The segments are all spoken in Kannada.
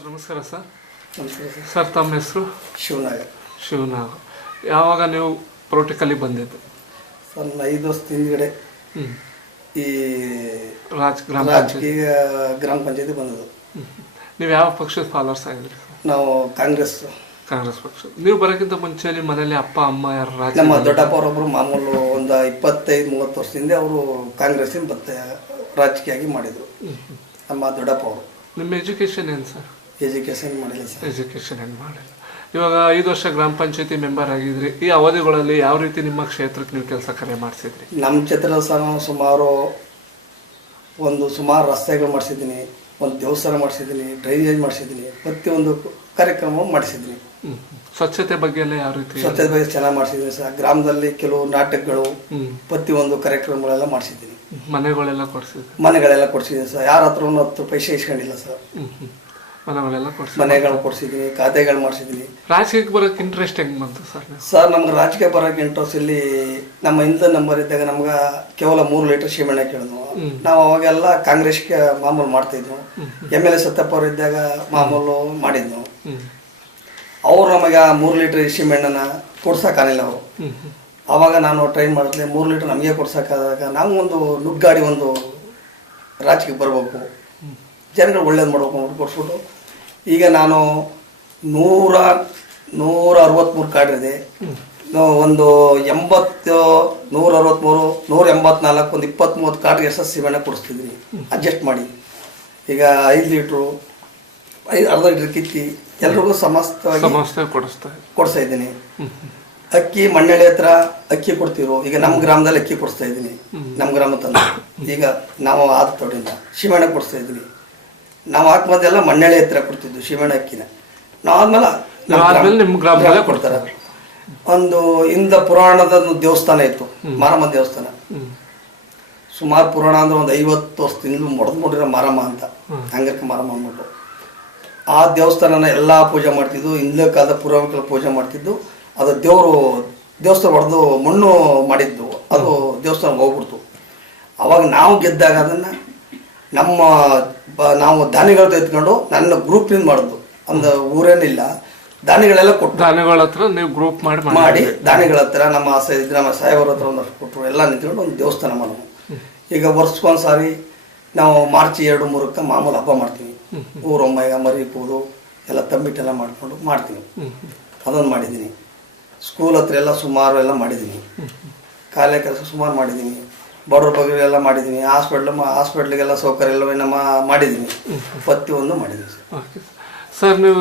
ಸರ್ ನಮಸ್ಕಾರ ಸರ್. ನಮಸ್ಕಾರ ಸರ್. ಸರ್ ತಮ್ಮ ಹೆಸರು? ಶಿವನಾಗ. ಶಿವನಾಗ. ಯಾವಾಗ ನೀವು ಪೊಲಿಟಿಕಲಿ ಬಂದಿದ್ದು? ಸರ್ 5 ವರ್ಷದ ಹಿಂದ್ಗಡೆ ಈ ರಾಜಕೀಯ ಗ್ರಾಮ ಪಂಚಾಯತಿ ಬಂದದ್ದು. ನೀವು ಯಾವ ಪಕ್ಷದ ಫಾಲೋವರ್ಸ್ ಆಗಿದ್ರಿ ಸರ್? ನಾವು ಕಾಂಗ್ರೆಸ್ ಪಕ್ಷ. ನೀವು ಬರೋಕ್ಕಿಂತ ಮುಂಚೆ ಮನೇಲಿ ಅಪ್ಪ ಅಮ್ಮ ಯಾರು ರಾಜ? ನಮ್ಮ ದೊಡ್ಡಪ್ಪ ಅವರೊಬ್ಬರು ಮಾಮೂಲು ಒಂದು 25-30 ವರ್ಷದಿಂದ ಅವರು ಕಾಂಗ್ರೆಸ್ಸಿನ ರಾಜಕೀಯ ಮಾಡಿದರು. ನಮ್ಮ ದೊಡ್ಡಪ್ಪ ಅವರು. ನಿಮ್ಮ ಎಜುಕೇಷನ್ ಏನು ಸರ್? ಎಜುಕೇಷನ್ ಮಾಡಿಲ್ಲ ಸರ್. ಎಜುಕೇಷನ್ ಏನು ಮಾಡಿಲ್ಲ. ಇವಾಗ 5 ವರ್ಷ ಗ್ರಾಮ ಪಂಚಾಯತಿ ಮೆಂಬರ್ ಆಗಿದ್ರಿ. ಈ ಅವಧಿಗಳಲ್ಲಿ ಯಾವ ರೀತಿ ನಿಮ್ಮ ಕ್ಷೇತ್ರಕ್ಕೆ ನೀವು ಕೆಲಸ ಕಾರ್ಯ ಮಾಡಿಸಿದ್ರಿ? ನಮ್ಮ ಕ್ಷೇತ್ರದ ಸರ್ ನಾನು ಸುಮಾರು ರಸ್ತೆಗಳು ಮಾಡಿಸಿದ್ದೀನಿ, ಒಂದು ದೇವಸ್ಥಾನ ಮಾಡಿಸಿದ್ದೀನಿ, ಡ್ರೈನೇಜ್ ಮಾಡಿಸಿದ್ದೀನಿ, ಪ್ರತಿಯೊಂದು ಕಾರ್ಯಕ್ರಮ ಮಾಡಿಸಿದ್ದೀನಿ. ಸ್ವಚ್ಛತೆ ಬಗ್ಗೆ ಎಲ್ಲ ಯಾವ ರೀತಿ? ಸ್ವಚ್ಛತೆ ಬಗ್ಗೆ ಚೆನ್ನಾಗಿ ಮಾಡಿಸಿದ್ದೀನಿ ಸರ್. ಗ್ರಾಮದಲ್ಲಿ ಕೆಲವು ನಾಟಕಗಳು, ಪ್ರತಿಯೊಂದು ಕಾರ್ಯಕ್ರಮಗಳೆಲ್ಲ ಮಾಡಿಸಿದ್ದೀನಿ. ಮನೆಗಳೆಲ್ಲ ಕೊಡಿಸಿದ್ದೀನಿ ಸರ್. ಯಾರ ಹತ್ರ 10 ಪೈಸೆ ಇಸ್ಕೊಂಡಿಲ್ಲ ಸರ್. ಮನೆಗಳು ಕೊಡಿಸಿದ್ದೀನಿ, ಖಾತೆಗಳು ಮಾಡಿಸಿದ್ದೀನಿ. ರಾಜಕೀಯಕ್ಕೆ ಬರೋಕ್ಕೆ ಇಂಟ್ರೆಸ್ಟ್ ಹೆಂಗೆ ಬಂತು ಸರ್? ಸರ್ ನಮ್ಗೆ ರಾಜಕೀಯ ಬರೋಕ್ಕೆ ಇಂಟ್ರೆಸ್ಟ್ ಇಲ್ಲಿ ನಮ್ಮ ಇಂದ ನಂಬರ್ ಇದ್ದಾಗ ನಮ್ಗೆ ಕೇವಲ 3 ಲೀಟರ್ ಸೀಮೆಣ್ಣೆ ಕೇಳಿದ್ವು. ನಾವು ಅವಾಗೆಲ್ಲ ಕಾಂಗ್ರೆಸ್ಗೆ ಮಾಮೂಲು ಮಾಡ್ತಾಯಿದ್ವು. MLA ಸತ್ತಪ್ಪ ಅವರು ಇದ್ದಾಗ ಮಾಮೂಲು ಮಾಡಿದ್ವು. ಅವ್ರು ನಮಗೆ 3 ಲೀಟರ್ ಸೀಮೆಣ್ಣನ ಕೊಡ್ಸೋಕ್ಕಾಗಿಲ್ಲ ಅವರು. ಆವಾಗ ನಾನು ಟ್ರೈನ್ ಮಾಡಿದ್ದೆ 3 ಲೀಟರ್ ನಮಗೆ ಕೊಡ್ಸೋಕ್ಕಾದಾಗ ನಾವು ಒಂದು ನುಗ್ಗಾಡಿ ಒಂದು ರಾಜಕೀಯಕ್ಕೆ ಬರಬೇಕು, ಜನಗಳು ಒಳ್ಳೇದು ಮಾಡ್ಬೇಕು ಅಂತ ಕೊಡಿಸ್ಬಿಟ್ಟು ಈಗ ನಾನು 163 ಕಾರ್ಡ್ ಇದೆ. ಒಂದು 80, 163, 184, ಒಂದು 20-30 ಕಾರ್ಡ್ಗೆ ಸೀಮೆಣ್ಣೆ ಕೊಡಿಸ್ತಿದ್ದೀನಿ ಅಡ್ಜಸ್ಟ್ ಮಾಡಿ. ಈಗ 5 ಲೀಟ್ರು, ಅರ್ಧ ಲೀಟ್ರ್ ಕಿತ್ತಿ ಎಲ್ರಿಗೂ ಸಮಸ್ತ ಕೊಡಿಸ್ತಾ ಇದ್ದೀನಿ. ಅಕ್ಕಿ ಮಣ್ಣೆಳೆ ಹತ್ರ ಅಕ್ಕಿ ಕೊಡ್ತಿರೋ, ಈಗ ನಮ್ಮ ಗ್ರಾಮದಲ್ಲಿ ಅಕ್ಕಿ ಕೊಡಿಸ್ತಾ ಇದ್ದೀನಿ. ನಮ್ಮ ಗ್ರಾಮ ತಂದು ಈಗ ನಾವು ಆದ ತೊಡಿಂದ ಸೀಮೆಣ್ಣೆ ಕೊಡಿಸ್ತಾ ಇದ್ದೀನಿ. ನಾವು ಹಾಕ್ಬೋದೆಲ್ಲ ಮಣ್ಣೆಳೆ ಹತ್ರ ಕೊಡ್ತಿದ್ವಿ ಸೀಮೆಣ್ಣೆ ಅಕ್ಕಿನ. ನಾವಾದ್ಮೇಲೆ ನಿಮ್ಮ ಗ್ರಾಮದಲ್ಲೇ ಕೊಡ್ತಾರೆ. ಒಂದು ಇಂದ ಪುರಾಣದ ದೇವಸ್ಥಾನ ಇತ್ತು, ಮಾರಮ್ಮ ದೇವಸ್ಥಾನ. ಸುಮಾರು ಪುರಾಣ ಅಂದ್ರೆ ಒಂದು 50 ವರ್ಷದಿಂದ ಮೊಡಿರೋ ಮಾರಮ್ಮ ಅಂತ, ಹಂಗಕ್ಕೆ ಮಾರಮ್ಮ ಅಂದ್ಬಿಟ್ಟು ಆ ದೇವಸ್ಥಾನನ ಎಲ್ಲ ಪೂಜೆ ಮಾಡ್ತಿದ್ದು. ಹಿಂದಿನ ಕಾಲದ ಪೂರ್ವಿಕರ ಪೂಜೆ ಮಾಡ್ತಿದ್ದು. ಅದು ದೇವಸ್ಥಾನ ಹೊಡೆದು ಮಣ್ಣು ಮಾಡಿದ್ದು, ಅದು ದೇವಸ್ಥಾನ ಹೋಗ್ಬಿಡ್ತು. ಅವಾಗ ನಾವು ಗೆದ್ದಾಗ ಅದನ್ನು ನಾವು ದಾನಿಗಳು ತೆಗೆದುಕೊಂಡು ನನ್ನ ಗ್ರೂಪ್ನಿಂದ ಮಾಡಿದ್ದು. ಒಂದು ಊರೇನಿಲ್ಲ, ದಾನಿಗಳೆಲ್ಲ ಕೊಟ್ಟು ದಾನಿಗಳ ಹತ್ರ ನೀವು ಗ್ರೂಪ್ ಮಾಡಿ ದಾನಿಗಳ ಹತ್ರ ನಮ್ಮ ಸಾಹೇಬರ ಹತ್ರ ಒಂದಷ್ಟು ಕೊಟ್ಟರು. ಎಲ್ಲ ನಿಂತ್ಕೊಂಡು ಒಂದು ದೇವಸ್ಥಾನ ಮಾಡೋದು. ಈಗ ವರ್ಷಕ್ಕೊಂದ್ಸಾರಿ ನಾವು ಮಾರ್ಚ್ 2-3 ಮಾಮೂಲು ಹಬ್ಬ ಮಾಡ್ತೀವಿ. ಊರೊಮ್ಮೆಗ ಮರಿ ಕೂದು ಎಲ್ಲ ತಂಬಿಟ್ಟೆಲ್ಲ ಮಾಡ್ತೀನಿ. ಅದೊಂದು ಮಾಡಿದ್ದೀನಿ. ಸ್ಕೂಲ್ ಹತ್ರ ಎಲ್ಲ ಸುಮಾರು ಎಲ್ಲ ಮಾಡಿದ್ದೀನಿ. ಕಾಲೇ ಕೆಲಸ ಸುಮಾರು ಮಾಡಿದ್ದೀನಿ. ಬಡವ್ರ ಬಗ್ಗೆ ಎಲ್ಲ ಮಾಡಿದ್ದೀನಿ. ಹಾಸ್ಪಿಟ್ಲಿಗೆಲ್ಲ ಸೌಕರ್ಯ ಎಲ್ಲ ನಮ್ಮ ಮಾಡಿದ್ದೀನಿ. ಪ್ರತಿಯೊಂದು ಮಾಡಿದ್ದೀನಿ ಸರ್. ಸರ್ ನೀವು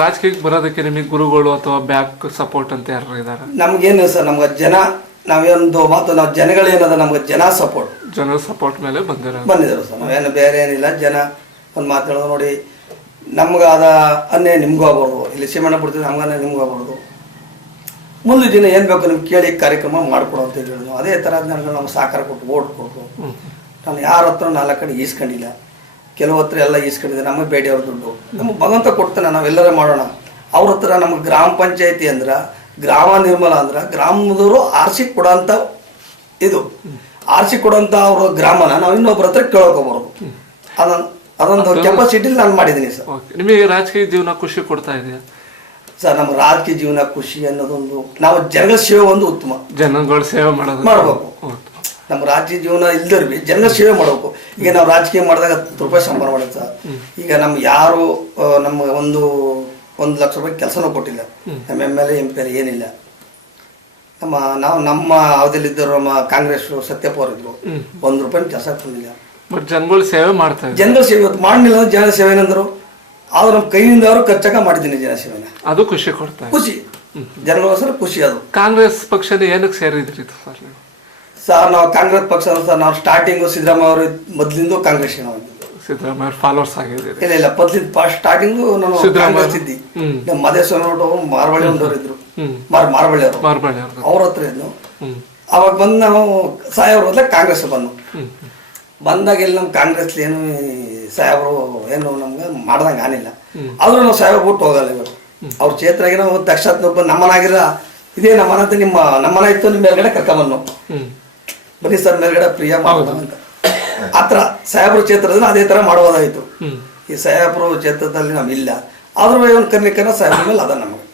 ರಾಜಕೀಯಕ್ಕೆ ಬರೋದಕ್ಕೆ ನಿಮಗೆ ಗುರುಗಳು ಅಥವಾ ಬ್ಯಾಕ್ ಸಪೋರ್ಟ್ ಅಂತ ಯಾರು ಇದ್ದಾರೆ? ನಮ್ಗೇನು ಸರ್, ನಮ್ಗೆ ಜನ, ನಾವೇನೊಂದು ಮಾತು, ನಾವು ಜನಗಳೇನದ ನಮ್ಗೆ ಜನ ಸಪೋರ್ಟ್ ಮೇಲೆ ಬಂದಿದ್ದಾರೆ ಸರ್. ನಾವೇನು ಬೇರೆ ಏನಿಲ್ಲ. ಜನ ಒಂದು ಮಾತು ಹೇಳೋದು ನೋಡಿ, ನಮ್ಗಾದ ಅನ್ನೇ ನಿಮ್ಗೂ ಆಗ್ಬಾರ್ದು, ಇಲ್ಲಿ ಸೀಮೆಣ್ಣೆ ಬಿಡ್ತೀವಿ ನಮ್ಗನ್ನೇ ನಿಮ್ಗೂ ಆಗ್ಬಾರ್ದು. ಮುಂದಿನ ದಿನ ಏನು ಬೇಕು ನಿಮ್ಗೆ ಕೇಳಿ ಕಾರ್ಯಕ್ರಮ ಮಾಡಿಕೊಡು ಅಂತ ಹೇಳಿದ್ರು. ಅದೇ ಥರ ಜನಗಳು ನಮ್ಗೆ ಸಹಕಾರ ಕೊಟ್ಟು ಓಟ್ ಕೊಟ್ಟು. ನಾನು ಯಾರ ಹತ್ರ 4 ಕಡೆ ಈಸ್ಕೊಂಡಿಲ್ಲ. ಕೆಲವು ಹತ್ರ ಎಲ್ಲ ಈಸ್ಕೊಂಡಿದ್ದೆ. ನಮಗೆ ಬೇಡಿಯವ್ರ ದುಡ್ಡು ನಮಗೆ ಭಗವಂತ ಕೊಡ್ತಾನೆ, ನಾವೆಲ್ಲರೂ ಮಾಡೋಣ. ಅವ್ರ ಹತ್ರ ನಮ್ಗೆ ಗ್ರಾಮ ಪಂಚಾಯತಿ ಅಂದ್ರೆ, ಗ್ರಾಮ ನಿರ್ಮಲ ಅಂದ್ರೆ ಗ್ರಾಮದವರು ಆರಿಸಿ ಕೊಡೋಂಥ ಇದು, ಆರಿಸಿ ಕೊಡೋಂಥ ಅವ್ರ ಗ್ರಾಮನ ನಾವು ಇನ್ನೊಬ್ಬರ ಹತ್ರ ಕೇಳ್ಕೊಬಾರ್ದು. ಅದೊಂದು ಕೆಪಾಸಿಟಿಲಿ ನಾನು ಮಾಡಿದ್ದೀನಿ ಸರ್. ನಿಮಗೆ ರಾಜಕೀಯ ಜೀವನ ಖುಷಿ ಕೊಡ್ತಾ ಇದೆಯಾ ಸರ್? ನಮ್ಮ ರಾಜಕೀಯ ಜೀವನ ಖುಷಿ ಅನ್ನೋದೊಂದು, ನಾವು ಜನಗಳ ಸೇವೆ ಒಂದು ಉತ್ತಮ, ಜನಗಳ ಸೇವೆ ಮಾಡಬೇಕು. ನಮ್ಮ ರಾಜಕೀಯ ಜೀವನ ಇಲ್ದಿರ್ವಿ ಜನಗಳ ಸೇವೆ ಮಾಡಬೇಕು. ಈಗ ನಾವು ರಾಜಕೀಯ ಮಾಡಿದಾಗ 10 ರೂಪಾಯಿ ಸಂಬಳ ಮಾಡೋದು ಸರ್. ಈಗ ನಮ್ಗೆ ಯಾರು ನಮ್ಗೆ 1 ಲಕ್ಷ ರೂಪಾಯಿ ಕೆಲಸನೂ ಕೊಟ್ಟಿಲ್ಲ. ನಮ್ಮ MLA MP ಏನಿಲ್ಲ. ನಮ್ಮ ಅವಧಿಯಲ್ಲಿದ್ದರು ನಮ್ಮ ಕಾಂಗ್ರೆಸ್ ಸತ್ಯಪ್ಪ ಅವರು ಇದ್ರು, 1 ರೂಪಾಯಿ ಕೆಲಸ ಕೊಡಲಿಲ್ಲ. ಬಟ್ ಜನಗಳ ಸೇವೆ ಮಾಡ್ತಾರೆ. ಜನಗಳ ಸೇವೆ ಮಾಡಲಿಲ್ಲ. ಜನ ಸೇವೆ ಏನಂದ್ರು, ಆದ್ರೂ ನಮ್ಮ ಕೈಯಿಂದ ಅವರು ಖರ್ಚಾಗ ಮಾಡಿದ್ದೀನಿ ಜನ ಸೇವೆನ. ಅದು ಖುಷಿ ಕೊಡ್ತಾರೆ. ಖುಷಿ, ಜನಗಳಿಗೋಸ್ಕರ ಖುಷಿ. ಅದು ಕಾಂಗ್ರೆಸ್ ಪಕ್ಷದ ಏನಕ್ಕೆ ಸೇರಿದ್ರಿ ಸರ್ ನೀವು? ಸರ್ ನಾವು ಕಾಂಗ್ರೆಸ್ ಪಕ್ಷ ಸರ್, ನಾವು ಸ್ಟಾರ್ಟಿಂಗು ಸಿದ್ದರಾಮಯ್ಯ ಅವರು ಮೊದಲಿಂದ ಕಾಂಗ್ರೆಸ್ ಸಿದ್ದರಾಮಯ್ಯ ಫಾಲೋವರ್ಸ್ ಆಗಿದ್ದೀರಿ? ಇಲ್ಲ, ಸ್ಟಾರ್ಟಿಂಗು ನಾನು ಕಾಂಗ್ರೆಸ್ ಇದ್ದಿ. ನಮ್ಮ ಮದೇಶ್ವರ ಮಾರ್ಬಳ್ಳಿ ಒಂದವ್ರು ಇದ್ರು, ಮಾರ್ಬಳ್ಳಿ ಅವರು, ಅವ್ರ ಹತ್ರ ಇದ್ನು. ಅವಾಗ ಬಂದು ನಾವು ಸಾಹೇಬ್ರ ಕಾಂಗ್ರೆಸ್ ಬಂದಾಗ ಇಲ್ಲಿ ನಮ್ಮ ಕಾಂಗ್ರೆಸ್ ಏನು ಸಾಹೇಬರು ಏನು ನಮ್ಗೆ ಮಾಡ್ದಂಗೆ ಆನಿಲ್ಲ. ಆದ್ರೂ ನಾವು ಸಾಹೇಬ್ರು ಬಿಟ್ಟು ಹೋಗಲ್ಲ. ಇವರು ಅವ್ರ ಕ್ಷೇತ್ರಗೆ ನಾವು ತಕ್ಷಣ ನಮ್ಮನಾಗಿರ ಇದೇ ನಮ್ಮನ ಅಂತ ನಮ್ಮನ ಇತ್ತು, ನಿಮ್ಮ ಮೇಲ್ಗಡೆ ಕರ್ಕೊಂಬನ್ನು ಬನ್ನಿ ಸರ್ ಮೇಲ್ಗಡೆ ಪ್ರಿಯ ಮಾಡೋದು ಅಂತ. ಆ ಥರ ಸಾಹೇಬ್ರ ಕ್ಷೇತ್ರದಲ್ಲಿ ಅದೇ ಥರ ಮಾಡ್ಬೋದಾಯಿತು. ಈ ಸಾಹೇಬ್ರು ಕ್ಷೇತ್ರದಲ್ಲಿ ನಮ್ಮಿಲ್ಲ, ಆದ್ರೂ ಒಂದು ಕನ್ನಿಕನ ಸಾಹೇಬ್ರ ಮೇಲೆ ಅದ ನಮಗೆ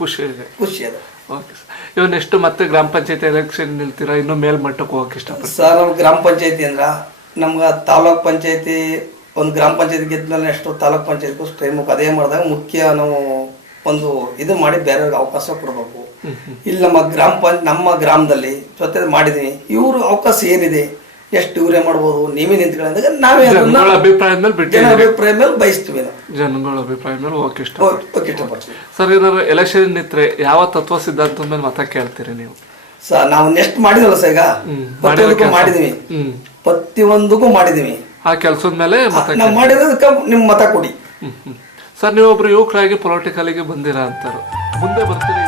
ಖುಷಿ ಇದೆ. ಖುಷಿ ಅದ. Okay sir. ಇವಾಗ ನೆಕ್ಸ್ಟ್ ಮತ್ತೆ ಗ್ರಾಮ ಪಂಚಾಯತಿ ಎಲೆಕ್ಷನ್ ನಿಲ್ತೀರಾ, ಇನ್ನೂ ಮೇಲ್ಮಟ್ಟಕ್ಕೆ ಹೋಗಕ್ಕೆ ಇಷ್ಟಪಡ್ತೀರಾ? ಸರ್ ನಮ್ಮ ಗ್ರಾಮ ಪಂಚಾಯತಿ ಅಂದ್ರೆ ನಮ್ಗೆ ತಾಲೂಕ್ ಪಂಚಾಯತಿ ಒಂದು ಗ್ರಾಮ ಪಂಚಾಯತಿ ಗೆದ್ಮೇಲೆ ನೆಕ್ಸ್ಟ್ ತಾಲೂಕ್ ಪಂಚಾಯತ್ಗೂ ಟೈಮ್ ಅದೇ ಮಾಡಿದಾಗ ಮುಖ್ಯ ನಾವು ಒಂದು ಇದು ಮಾಡಿ ಬೇರೆಯವ್ರಿಗೆ ಅವಕಾಶ ಕೊಡಬೇಕು. ಇಲ್ಲಿ ನಮ್ಮ ಗ್ರಾಮದಲ್ಲಿ ಜೊತೆ ಮಾಡಿದೀನಿ, ಇವರು ಅವಕಾಶ ಏನಿದೆ ಎಷ್ಟು ಇವರೇ ಮಾಡ್ಬೋದು, ನೀವೇ ನಿಂತ್ಕೊಂಡಾಗ ನಾವೇ ಜನಗಳ ಅಭಿಪ್ರಾಯದ ಮೇಲೆ ಬಿಟ್ಟು ಅಭಿಪ್ರಾಯ ಮೇಲೆ ಬಯಸ್ತೀವಿ ನಾವು. ಜನಗಳ ಅಭಿಪ್ರಾಯ ಮೇಲೆ ಹೋಗಕ್ಕೆ ಇಷ್ಟಪಡ್ತೀವಿ. ಸರ್, ಏನಾದ್ರು ಎಲೆಕ್ಷನ್ ನಿಂತ್ರೆ ಯಾವ ತತ್ವ ಸಿದ್ಧಾಂತದ ಮೇಲೆ ಮತ ಕೇಳ್ತೀರಿ ನೀವು? ಸರ್ ನಾವು ನೆಕ್ಸ್ಟ್ ಮಾಡಿದ್ವಲ್ಲ ಸರ್, ಈಗ ಪ್ರತಿಯೊಂದಕ್ಕೂ ಮಾಡಿದೀವಿ, ಪ್ರತಿಯೊಂದಕ್ಕೂ ಮಾಡಿದೀವಿ. ಆ ಕೆಲಸದ ಮೇಲೆ ಮತ ನಾವು ಮಾಡಿರೋದಕ್ಕೆ ನಿಮ್ಮ ಮತ ಕೊಡಿ. ಸರ್, ನೀವೊಬ್ರು ಯುವಕರಾಗಿ ಪೊಲಿಟಿಕಲಿಗೆ ಬಂದಿರಾ ಅಂತಾರು, ಮುಂದೆ ಬರ್ತೀರಿ?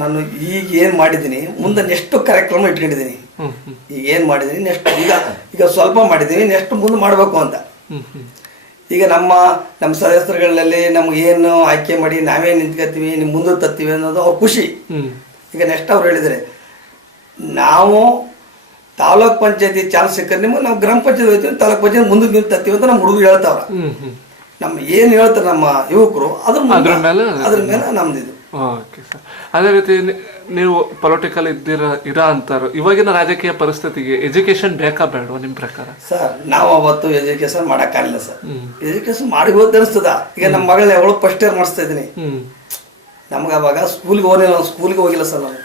ನಾನು ಈಗ ಏನು ಮಾಡಿದ್ದೀನಿ, ಮುಂದೆ ನೆಕ್ಸ್ಟ್ ಕಾರ್ಯಕ್ರಮ ಇಟ್ಕೊಂಡಿದ್ದೀನಿ. ಈಗ ಏನು ಮಾಡಿದ್ದೀನಿ ನೆಕ್ಸ್ಟ್, ಈಗ ಸ್ವಲ್ಪ ಮಾಡಿದ್ದೀನಿ, ನೆಕ್ಸ್ಟ್ ಮುಂದೆ ಮಾಡಬೇಕು ಅಂತ. ಈಗ ನಮ್ಮ ಸದಸ್ಯರುಗಳಲ್ಲಿ ನಮ್ಗೆ ಏನು ಆಯ್ಕೆ ಮಾಡಿ ನಾವೇ ನಿಂತ್ಕೊತೀವಿ, ನಿಮ್ಮ ಮುಂದೆ ತತ್ತೀವಿ ಅನ್ನೋದು ಅವ್ರ ಖುಷಿ. ಈಗ ನೆಕ್ಸ್ಟ್ ಅವ್ರು ಹೇಳಿದರೆ ನಾವು ತಾಲೂಕ್ ಪಂಚಾಯತಿ ಚಾನ್ಸ್ ಸಿಕ್ಕರೆ ನಿಮ್ಗೆ ನಾವು ಗ್ರಾಮ ಪಂಚಾಯತ್ ಹೋಗ್ತೀವಿ, ತಾಲೂಕ್ ಪಂಚಾಯತ್ ಮುಂದೆ ನೀವು ತತ್ತೀವಿ ಅಂತ ನಮ್ಮ ಹುಡುಗರು ಹೇಳ್ತಾವ್ರ. ನಮ್ಮ ಏನು ಹೇಳ್ತಾರೆ ನಮ್ಮ ಯುವಕರು ಅದ್ರ ಮೇಲೆ ನಮ್ದಿದು. Okay sir. ಅದೇ ರೀತಿ ನೀವು ಪೊಲಿಟಿಕಲ್ ಇರಾ ಅಂತಾರ, ಇವಾಗಿನ ರಾಜಕೀಯ ಪರಿಸ್ಥಿತಿಗೆ ಎಜುಕೇಶನ್ ಬೇಕಾ ಬೇಡವಾ ನಿಮ್ಮ ಪ್ರಕಾರ? ಸರ್ ನಾವು ಅವತ್ತು ಎಜುಕೇಶನ್ ಮಾಡೋಕ್ಕಾಗಲಿಲ್ಲ ಸರ್. ಎಜುಕೇಶನ್ ಮಾಡಿ ಹೋದ್ ಅನಿಸ್ತದ. ಈಗ ನಮ್ಮ ಮಗಳನ್ನ ಯಾವಳು ಫಸ್ಟ್ ಇಯರ್ ಮಾಡಿಸ್ತಾ ಇದ್ದೀನಿ. ನಮ್ಗೆ ಅವಾಗ ಸ್ಕೂಲ್ಗೆ ಹೋಗಿಲ್ಲ ಸರ್ ನಾವು.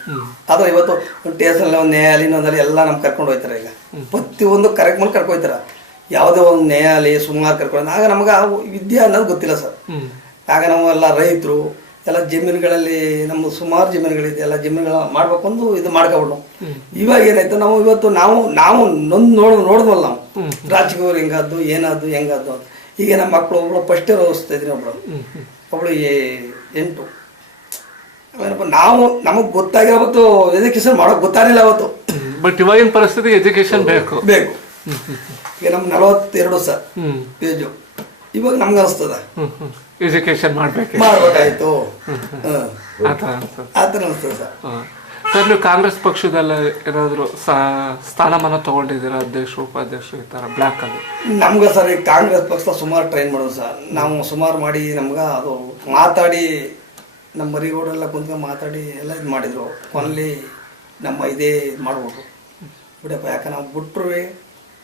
ಆದ್ರೆ ಇವತ್ತು ಟೇಷನ್ ಒಂದು ನ್ಯಾಯಾಲಯ ಇನ್ನೊಂದಲ್ಲಿ ಎಲ್ಲ ನಮ್ಗೆ ಕರ್ಕೊಂಡು ಹೋಗ್ತಾರೆ. ಈಗ ಪ್ರತಿಯೊಂದು ಕಾರ್ಯಕ್ರಮ ಕರ್ಕೊಂಡು ಹೋಗ್ತಾರೆ. ಯಾವುದೇ ಒಂದು ನ್ಯಾಯಾಲಯ ಸುಮಾರು ಕರ್ಕೊಂಡು, ಆಗ ನಮ್ಗೆ ವಿದ್ಯೆ ಅನ್ನೋದು ಗೊತ್ತಿಲ್ಲ ಸರ್. ಆಗ ನಾವು ಎಲ್ಲ ರೈತರು, ಎಲ್ಲ ಜಮೀನುಗಳಲ್ಲಿ ನಮ್ಮ ಸುಮಾರು ಜಮೀನುಗಳಿದೆ, ಎಲ್ಲ ಜಮೀನುಗಳ ಮಾಡ್ಬೇಕಂದು ಇದು ಮಾಡ್ಕೊಬಿಟ್ಟು. ಇವಾಗ ಏನಾಯ್ತು, ಇವತ್ತು ನಾವು ನೋಡಿದ್ವಲ್ಲ ನಾವು ರಾಜಕೀಯವ್ರು ಹೆಂಗಾದ್ದು ಏನಾದ್ದು ಹೆಂಗಾದ್ದು ಅಂತ. ಈಗ ನಮ್ಮ ಮಕ್ಕಳು ಒಬ್ಳು ಫಸ್ಟ್ ಇಯರ್ ಓದಿಸ್ತಾ ಇದ್ದೀನಿ, ಒಬ್ಳು 8. ಅವೇನಪ್ಪ ನಮಗೆ ಗೊತ್ತಾಗಿರೋವತ್ತು ಎಜುಕೇಶನ್ ಮಾಡೋಕೆ ಗೊತ್ತಾಗಿಲ್ಲ ಅವತ್ತು. ಬಟ್ ಇವಾಗಿನ ಪರಿಸ್ಥಿತಿ ಎಜುಕೇಶನ್ ಬೇಕು. ಈಗ ನಮ್ಗೆ 42 ಸರ್ ಏಜು. ಇವಾಗ ನಮ್ಗೆ ಅನಿಸ್ತದ ಎಜುಕೇಶನ್ ಮಾಡ್ಬೇಕಾಯ್ತು ಆ ಥರ ಅನಿಸ್ತದೆ ಸರ್. ಸರ್, ನೀವು ಕಾಂಗ್ರೆಸ್ ಪಕ್ಷದಲ್ಲಿ ಏನಾದರೂ ಸ್ಥಾನಮಾನ ತಗೊಂಡಿದ್ದೀರಾ, ಅಧ್ಯಕ್ಷರು ಉಪಾಧ್ಯಕ್ಷರು ಈ ಥರ ಬ್ಲಾಕ್ ಅಲ್ಲಿ? ನಮ್ಗೆ ಸರ್ ಈ ಕಾಂಗ್ರೆಸ್ ಪಕ್ಷ ಸುಮಾರು ಟ್ರೈನ್ ಮಾಡೋದು ಸರ್. ನಾವು ಸುಮಾರು ಮಾಡಿ ನಮ್ಗೆ ಅದು ಮಾತಾಡಿ ನಮ್ಮ ಮರಿಗೌಡರೆಲ್ಲ ಕುಂತ್ಕೊಂಡು ಮಾತಾಡಿ ಎಲ್ಲ ಇದು ಮಾಡಿದ್ರು. ಕೊನೆಯಲ್ಲಿ ನಮ್ಮ ಇದೇ ಮಾಡ್ಬೋದು ಬಿಡಪ್ಪ, ಯಾಕೆ ನಾವು ಬಿಟ್ರು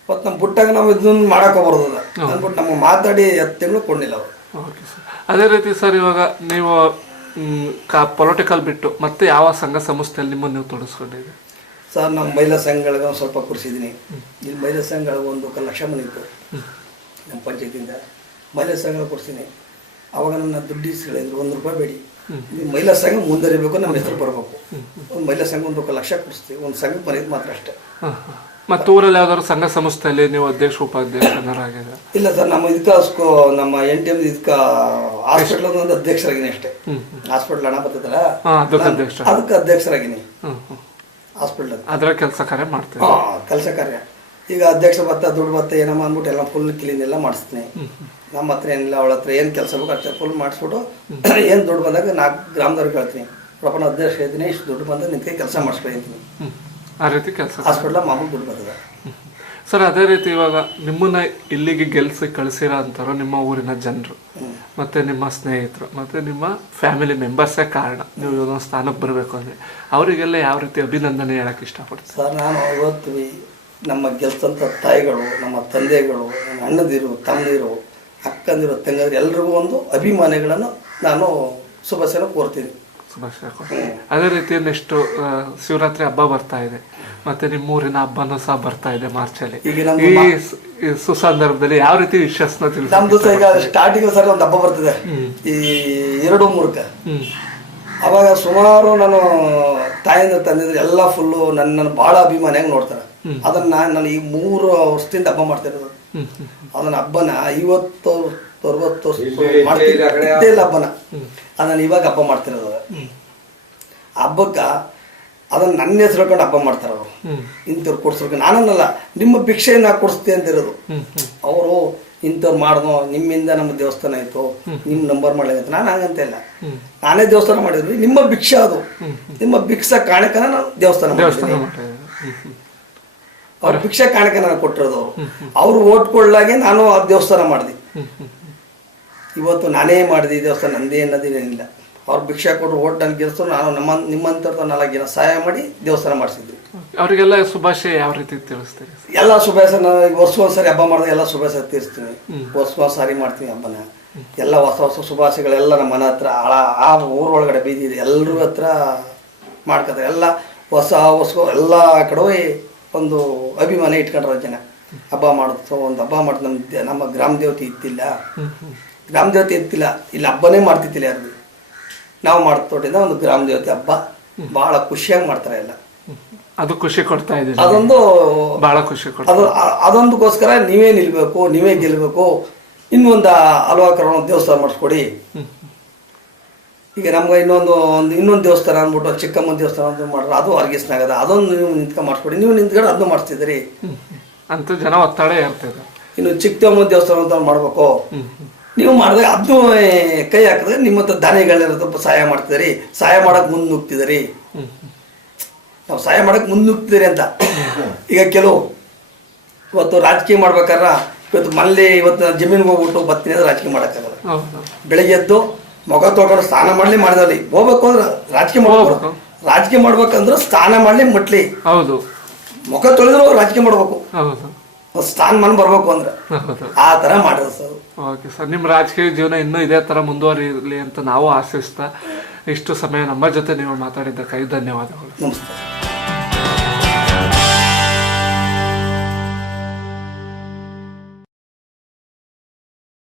ಮತ್ತು ನಮ್ಮ ಬಿಟ್ಟಾಗ ನಾವು ಇದನ್ನ ಮಾಡೋಕೆ ಬರೋದಿಲ್ಲ ಅಂದ್ಬಿಟ್ಟು ನಮಗೆ ಮಾತಾಡಿ 10 ತಿಂಗಳು ಕೊಡಲಿಲ್ಲ ಅವರು. Okay sir. ಅದೇ ರೀತಿ ಸರ್, ಇವಾಗ ನೀವು ಪೊಲಿಟಿಕಲ್ ಬಿಟ್ಟು ಮತ್ತೆ ಯಾವ ಸಂಘ ಸಂಸ್ಥೆಯಲ್ಲಿ ನಿಮ್ಮನ್ನು ನೀವು ತೊಡಗಿಸ್ಕೊಂಡಿದ್ದೀರಿ? ಸರ್ ನಮ್ಮ ಮಹಿಳಾ ಸಂಘಗಳಿಗೆ ಒಂದು ಸ್ವಲ್ಪ ಕೊಡಿಸಿದ್ದೀನಿ. ಇಲ್ಲಿ ಮಹಿಳಾ ಸಂಘಗಳಿಗೆ 1 ಲಕ್ಷ ಮನೆ ಇತ್ತು ನಮ್ಮ ಪಂಚಾಯತಿಯಿಂದ. ಮಹಿಳಾ ಸಂಘ ಕೊಡಿಸ್ತೀನಿ. ಅವಾಗ ನನ್ನ ದುಡ್ಡು ಇಸ್ಗಳಿದ್ರು, 1 ರೂಪಾಯಿ ಬೇಡಿ, ಮಹಿಳಾ ಸಂಘ ಮುಂದರಿಬೇಕು, ನಮ್ಮ ಹೆಸರು ಬರಬೇಕು. ಒಂದು ಮಹಿಳಾ ಸಂಘ 1 ಲಕ್ಷ ಕೊಡಿಸ್ತೀವಿ. ಒಂದು ಸಂಘಕ್ಕೆ ಮನೆಗೆ ಮಾತ್ರ ಅಷ್ಟೇ. ಮತ್ತು ಊರಲ್ಲಿ ಯಾವ್ದಾದ್ರು ಸಂಘ ಸಂಸ್ಥೆಯಲ್ಲಿ ನೀವು ಅಧ್ಯಕ್ಷ ಉಪಾಧ್ಯಕ್ಷರಾಗಿದ್ದೀರಾ? ಇಲ್ಲ ಸರ್, ನಮ್ಮ ನಮ್ಮ NTM ಇದಕ್ಕೆ ಹಾಸ್ಪಿಟಲ್ ಒಂದು ಅಧ್ಯಕ್ಷರಾಗಿನಿ ಅಷ್ಟೇ. ಹಾಸ್ಪಿಟಲ್ ಹಣ ಬರ್ತದಲ್ಲ, ಅದಕ್ಕೆ ಅಧ್ಯಕ್ಷರಾಗಿನಿ. ಹಾಸ್ಪಿಟಲ್ ಅದರ ಕೆಲಸ ಕಾರ್ಯ ಮಾಡ್ತೀನಿ. ಕೆಲಸ ಕಾರ್ಯ ಈಗ ಅಧ್ಯಕ್ಷ ಭತ್ತ ದುಡ್ಡು ಭತ್ತ ಏನಮ್ಮ ಅಂದ್ಬಿಟ್ಟು ಎಲ್ಲ ಫುಲ್ ಕ್ಲೀನ್ ಎಲ್ಲ ಮಾಡಿಸ್ತೀನಿ. ನಮ್ಮ ಹತ್ರ ಏನಿಲ್ಲ, ಅವಳ ಹತ್ರ ಏನು ಕೆಲಸ ಬೇಕು ಅಷ್ಟೇ ಫುಲ್ ಮಾಡಿಸ್ಬಿಟ್ಟು ಏನು ದುಡ್ಡು ಬಂದಾಗ 4 ಗ್ರಾಮದವ್ರಿಗೆ ಹೇಳ್ತೀನಿ, ಪ್ರಪಂಚ ಅಧ್ಯಕ್ಷ ಇದ್ದೀನಿ, ಇಷ್ಟು ದುಡ್ಡು ಬಂದಾಗ ನಿಂಗೆ ಕೆಲಸ ಮಾಡಿಸ್ಕೊಳ್ತೀನಿ. ಆ ರೀತಿ ಕೆಲಸ ಹಾಸ್ಪಿಟ್ಲ ಮಾಮೂಲು ದುಡ್ಡು ಬರ್ತದೆ ಸರ್. ಅದೇ ರೀತಿ ಇವಾಗ ನಿಮ್ಮನ್ನ ಇಲ್ಲಿಗೆ ಗೆಲ್ಸಿ ಕಳಿಸಿರೋ ಅಂತಾರೋ ನಿಮ್ಮ ಊರಿನ ಜನರು ಮತ್ತು ನಿಮ್ಮ ಸ್ನೇಹಿತರು ಮತ್ತು ನಿಮ್ಮ ಫ್ಯಾಮಿಲಿ ಮೆಂಬರ್ಸೇ ಕಾರಣ ನೀವು ಇದೊಂದು ಸ್ಥಾನಕ್ಕೆ ಬರಬೇಕು ಅಂದರೆ ಅವರಿಗೆಲ್ಲ ಯಾವ ರೀತಿ ಅಭಿನಂದನೆ ಹೇಳಕ್ಕೆ ಇಷ್ಟಪಡ್ತೀನಿ ಸರ್? ನಾನು ಇವತ್ತು ನಮ್ಮ ಗೆಲ್ಸಂಥ ತಾಯಿಗಳು, ನಮ್ಮ ತಂದೆಗಳು, ನನ್ನ ಅಣ್ಣದಿರು, ತಮ್ಮದಿರು, ಅಕ್ಕಂದಿರು, ತಂಗದಿರು ಎಲ್ರಿಗೂ ಒಂದು ಅಭಿಮಾನಿಗಳನ್ನು ನಾನು ಶುಭಾಶಯನ ಕೋರ್ತೀನಿ. ಅದೇ ರೀತಿ ನೆಕ್ಸ್ಟ್ ಶಿವರಾತ್ರಿ ಹಬ್ಬ ಬರ್ತಾ ಇದೆ, ಮತ್ತೆ ನಿಮ್ಮೂರಿನ ಹಬ್ಬನೂ ಸಹ ಬರ್ತಾ ಇದೆ ಮಾರ್ಚಲ್ಲಿ. ಈ ಸುಸಂದರ್ಭದಲ್ಲಿ ಯಾವ ರೀತಿ ವಿಶ್ವಾಸನ ತಿಳಿಸಿ? ನಮ್ದು ಸಹ ಈಗ ಸ್ಟಾರ್ಟಿಂಗ್ ಸರ್ ಒಂದು ಹಬ್ಬ ಬರ್ತದೆ ಈ 2-3ಕ್ಕೆ. ಅವಾಗ ಸುಮಾರು ನಾನು ತಾಯಿಂದ ತಂದಿದ್ರೆ ಎಲ್ಲ ಫುಲ್ಲು ನನ್ನ ಭಾಳ ಅಭಿಮಾನಿಯಾಗಿ ನೋಡ್ತಾರೆ. ಅದನ್ನ ನಾನು ಈ 3 ವರ್ಷದಿಂದ ಹಬ್ಬ ಮಾಡ್ತಾ ಇರೋದು. ಅದನ್ನ ಹಬ್ಬನ 50-60 ವರ್ಷ ಮಾಡ್ತಿಲ್ಲ ಹಬ್ಬನ. ಅದನ್ನ ಇವಾಗ ಹಬ್ಬ ಮಾಡ್ತಿರೋದು. ಹಬ್ಬಕ್ಕೆ ಅದನ್ನ ನನ್ನ ಹೆಸರು ಹೇಳ್ಕೊಂಡು ಹಬ್ಬ ಮಾಡ್ತಾರೆ ಅವರು. ಇಂಥವ್ರು ಕೊಡ್ಸ್ಬೇಕು ನಾನನ್ನಲ್ಲ, ನಿಮ್ಮ ಭಿಕ್ಷೆಯನ್ನು ಕೊಡಿಸ್ತೀನಿ ಅಂತಿರೋದು. ಅವರು ಇಂಥವ್ರು ಮಾಡಿದ್ನೋ, ನಿಮ್ಮಿಂದ ನಮ್ಮ ದೇವಸ್ಥಾನ ಆಯಿತು, ನಿಮ್ಮ ನಂಬರ್ ಮಾಡ್ಲಿಕ್ಕೆ ನಾನು ಹಾಗಂತ ಇಲ್ಲ. ನಾನೇ ದೇವಸ್ಥಾನ ಮಾಡಿದ್ವಿ, ನಿಮ್ಮ ಭಿಕ್ಷೆ ಅದು. ನಿಮ್ಮ ಭಿಕ್ಷಾ ಕಾಣಿಕನ ನಾನು ದೇವಸ್ಥಾನ ಮಾಡ್ತೀನಿ. ಅವ್ರ ಭಿಕ್ಷಾ ಕಾಣಿಕೆ ನಾನು ಕೊಟ್ಟಿರೋದು. ಅವರು ಓಟ್ ಕೊಡ್ಲಾಗೆ ನಾನು ಆ ದೇವಸ್ಥಾನ ಮಾಡಿದೆ. ಇವತ್ತು ನಾನೇ ಮಾಡಿದೆ ಈ ದೇವಸ್ಥಾನ, ನಂದೇ ಅನ್ನೋದೇನಿಲ್ಲ. ಅವ್ರು ಭಿಕ್ಷಾ ಕೊಟ್ಟರು ಓಟ್ ನನಗೆ ಗೆಲ್ಸು, ನಾನು ನಿಮ್ಮಂಥವ್ರ 4 ಜನ ಸಹಾಯ ಮಾಡಿ ದೇವಸ್ಥಾನ ಮಾಡಿಸಿದ್ವಿ. ಅವರಿಗೆಲ್ಲ ಶುಭಾಶಯ ಯಾವ ರೀತಿ ತಿಳಿಸ್ತೀರಿ? ಎಲ್ಲ ಶುಭಾಶಯ ನಾವು ವರ್ಷಕ್ಕೊಂದ್ಸರಿ ಹಬ್ಬ ಮಾಡಿದಾಗ ಎಲ್ಲ ಶುಭಾಶಯ ತೀರಿಸ್ತೀನಿ. ವರ್ಷಕ್ಕೊಂದ್ಸರಿ ಮಾಡ್ತೀನಿ ಹಬ್ಬನ. ಎಲ್ಲ ಹೊಸ ಶುಭಾಶಯಗಳೆಲ್ಲ ನಮ್ಮ ಮನೆ ಹತ್ರ ಆ ಊರೊಳಗಡೆ ಬೀದಿ ಇದೆ, ಎಲ್ಲರ ಹತ್ರ ಮಾಡ್ಕೊತಾರೆ. ಎಲ್ಲ ಹೊಸ ಎಲ್ಲ ಕಡೆ ಒಂದು ಅಭಿಮಾನ ಇಟ್ಕೊಂಡ್ರ ಜನ. ಹಬ್ಬ ಮಾಡುತ್ತೋ ಒಂದು ಹಬ್ಬ ಮಾಡಿ ನಮ್ಮ ಗ್ರಾಮ ದೇವತೆ ಇತ್ತಿಲ್ಲ, ಗ್ರಾಮ ದೇವತೆ ಇತ್ತಿಲ್ಲ, ಇಲ್ಲಿ ಹಬ್ಬನೇ ಮಾಡ್ತಿತ್ತಿಲ್ಲ ಯಾರು. ನಾವು ಮಾಡ್ತೋಟಿಂದ ಒಂದು ಗ್ರಾಮ ದೇವತೆ ಹಬ್ಬ ಭಾಳ ಖುಷಿಯಾಗಿ ಮಾಡ್ತಾರೆ ಎಲ್ಲ. ಅದು ಖುಷಿ ಕೊಡ್ತಾ ಇದೆ, ಅದೊಂದು ಭಾಳ ಖುಷಿ ಕೊಡ್ತಾರೆ. ಅದೊಂದಕ್ಕೋಸ್ಕರ ನೀವೇ ನಿಲ್ಬೇಕು, ನೀವೇ ಗೆಲ್ಲಬೇಕು, ಇನ್ನೊಂದು ಹಲವಾರು ದೇವಸ್ಥಾನ ಮಾಡಿಸ್ಕೊಡಿ. ಈಗ ನಮ್ಗೆ ಇನ್ನೊಂದು ದೇವಸ್ಥಾನ ಅಂದ್ಬಿಟ್ಟು ಚಿಕ್ಕಮ್ಮನ ದೇವಸ್ಥಾನ ಅಂತ ಮಾಡ್ರೆ ಅದು ಅರ್ಗಿಸ್ನಾಗದ, ಅದೊಂದು ನೀವು ನಿಂತ್ಕೊಂಡು ಮಾಡಿಸ್ಕೊಡಿ. ನೀವು ನಿಂತ್ಕೊಂಡು ಅದನ್ನು ಮಾಡಿಸ್ತಿದ್ದೀರಿ ಅಂತ ಜನ ಒತ್ತಡ ಇರ್ತದೆ. ಇನ್ನು ಚಿಕ್ಕಮ್ಮನ ದೇವಸ್ಥಾನ ಅಂತ ಮಾಡ್ಬೇಕು, ನೀವು ಮಾಡಿದಾಗ ಅದನ್ನು ಕೈ ಹಾಕಿದ್ರೆ ನಿಮ್ಮಂಥ ದಾನಿಗಳಿರೋ ಸಹಾಯ ಮಾಡ್ತಿದ್ದೀರಿ, ಸಹಾಯ ಮಾಡಕ್ಕೆ ಮುಂದೆ ನುಗ್ತಿದ್ದೀರಿ. ನಾವು ಸಹಾಯ ಮಾಡಕ್ಕೆ ಮುಂದೆ ನುಗ್ತಿದ್ದೀರಿ ಅಂತ. ಈಗ ಕೆಲವು ಇವತ್ತು ರಾಜಕೀಯ ಮಾಡ್ಬೇಕಾದ್ರೆ ಇವತ್ತು ಜಮೀನಿಗೆ ಹೋಗ್ಬಿಟ್ಟು ಬರ್ತೀನಿ ಅಂದ್ರೆ ರಾಜಕೀಯ ಮಾಡೋಕ್ಕಾಗಲ್ಲ. ಬೆಳಗ್ಗೆ ಎದ್ದು ಮುಖ ತೊಗೊಂಡು ಸ್ನಾನ ಮಾಡ್ಲಿ ಮಾಡಿದಲ್ಲಿ ಹೋಗ್ಬೇಕು ಅಂದ್ರೆ ರಾಜಕೀಯ ಮಾಡ್ಬೇಕು. ರಾಜಕೀಯ ಮಾಡ್ಬೇಕಂದ್ರೆ ಸ್ನಾನ ಮಾಡ್ಲಿ ಮಟ್ಲಿ, ಹೌದು, ಮುಖ ತೊಳೆದ್ರು ರಾಜಕೀಯ ಮಾಡ್ಬೇಕು, ಸ್ಥಾನ ಮನ್ ಬರ್ಬೇಕು ಅಂದ್ರೆ ಆ ತರ ಮಾಡಿದ್ರು ಸರ್. ಓಕೆ ಸರ್, ನಿಮ್ಮ ರಾಜಕೀಯ ಜೀವನ ಇನ್ನೂ ಇದೇ ತರ ಮುಂದುವರಿಯಲಿ ಅಂತ ನಾವು ಆಶಿಸ್ತಾ ಇಷ್ಟು ಸಮಯ ನಮ್ಮ ಜೊತೆ ನೀವು ಮಾತಾಡಿದ್ದಕ್ಕಾಗಿ ಧನ್ಯವಾದಗಳು. ನಮಸ್ಕಾರ.